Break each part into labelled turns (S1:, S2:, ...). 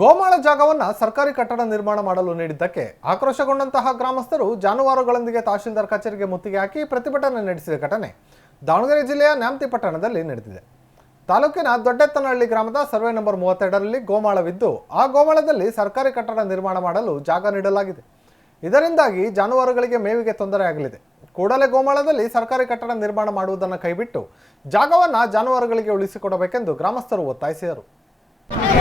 S1: ಗೋಮಾಳ ಜಾಗವನ್ನ ಸರ್ಕಾರಿ ಕಟ್ಟಡ ನಿರ್ಮಾಣ ಮಾಡಲು ನೀಡಿದ್ದಕ್ಕೆ ಆಕ್ರೋಶಗೊಂಡಂತಹ ಗ್ರಾಮಸ್ಥರು ಜಾನುವಾರುಗಳೊಂದಿಗೆ ತಹಶೀಲ್ದಾರ್ ಕಚೇರಿಗೆ ಮುತ್ತಿಗೆ ಹಾಕಿ ಪ್ರತಿಭಟನೆ ನಡೆಸಿದ ಘಟನೆ ದಾವಣಗೆರೆ ಜಿಲ್ಲೆಯ ನ್ಯಾಮತಿ ಪಟ್ಟಣದಲ್ಲಿ ನಡೆದಿದೆ. ತಾಲೂಕಿನ ದೊಡ್ಡೆತ್ತನಹಳ್ಳಿ ಗ್ರಾಮದ ಸರ್ವೆ ನಂಬರ್ ಮೂವತ್ತೆರಡರಲ್ಲಿ ಗೋಮಾಳವಿದ್ದು, ಆ ಗೋಮಾಳದಲ್ಲಿ ಸರ್ಕಾರಿ ಕಟ್ಟಡ ನಿರ್ಮಾಣ ಮಾಡಲು ಜಾಗ ನೀಡಲಾಗಿದೆ. ಇದರಿಂದಾಗಿ ಜಾನುವಾರುಗಳಿಗೆ ಮೇವಿಗೆ ತೊಂದರೆಯಾಗಲಿದೆ ಕೂಡಲೇ ಗೋಮಾಳದಲ್ಲಿ ಸರ್ಕಾರಿ ಕಟ್ಟಡ ನಿರ್ಮಾಣ ಮಾಡುವುದನ್ನು ಕೈಬಿಟ್ಟು ಜಾಗವನ್ನು ಜಾನುವಾರುಗಳಿಗೆ ಉಳಿಸಿಕೊಡಬೇಕೆಂದು ಗ್ರಾಮಸ್ಥರು ಒತ್ತಾಯಿಸಿದರು.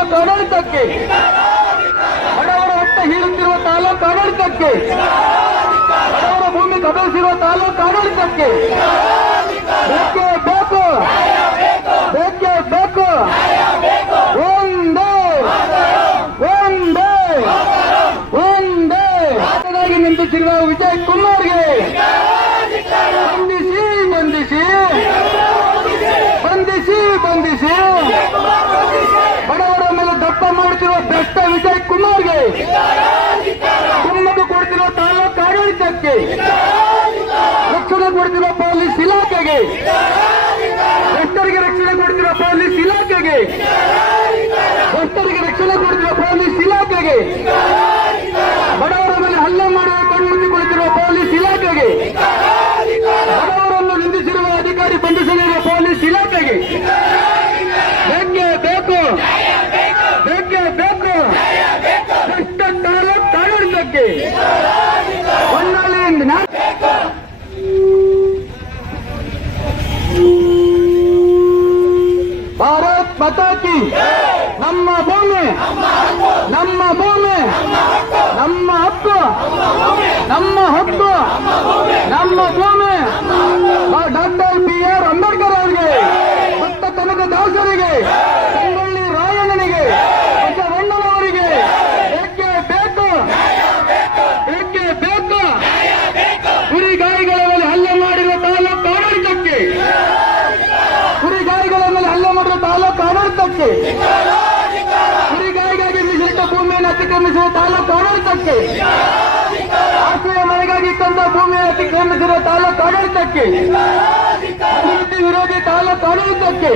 S2: ತಾಲೂಕು
S3: ಆಡಳಿತಕ್ಕೆ. ಬಡವರ ಹೊಟ್ಟ ಹೀರುತ್ತಿರುವ ತಾಲೂಕು ಆಡಳಿತಕ್ಕೆ. ಬಡವರ ಭೂಮಿ ಕಬಳಿಸಿರುವ ತಾಲೂಕು ಆಡಳಿತಕ್ಕೆ. ಬೇಕೇ ಬೇಕು. ಬೇಕೇ ನಿಂತಿಸಿರುವ ವಿಜಯ್ ಕುಮಾರ್ಗೆ. ঠিক ನಮ್ಮ ಹಕ್ಕು ನಮ್ಮ ಹಕ್ಕು, ನಮ್ಮ ಭೂಮಿ ಡಾಕ್ಟರ್ ಬಿ ಆರ್ ಅಂಬೇಡ್ಕರ್ ಅವರಿಗೆ ಭಕ್ತ ತನಕ ದಾಸರಿಗೆ ಸಂಗೊಳ್ಳಿ ರಾಯಣ್ಣನಿಗೆ ಬಸವಣ್ಣನವರಿಗೆ ಬೇಕೇ ಬೇಕು? ಬೇಕೇ ಬೇಕು? ಕುರಿಗಾಯಿಗಳ ಮೇಲೆ ಹಲ್ಲೆ ಮಾಡಿರುವ ತಾಲೂಕು ಆಡಳಿತಕ್ಕೆ. ಕುರಿಗಾಯಿಗಳ ಮೇಲೆ ಹಲ್ಲೆ ಮಾಡಿರುವ ತಾಲೂಕು ಆಡಳಿತಕ್ಕೆ. ಅತಿಕ್ರಮಿಸಿರುವ ತಾಲೂಕು ಆಡಳಿತಕ್ಕೆ. ಆಶ್ರಯ ಮನೆಗಾಗಿ ತಂದ ಭೂಮಿಯನ್ನು ಅತಿಕ್ರಮಿಸಿದ ತಾಲೂಕು ಆಡಳಿತಕ್ಕೆ. ಅಭಿವೃದ್ಧಿ ವಿರೋಧಿ ತಾಲೂಕು ಆಡಳಿತಕ್ಕೆ.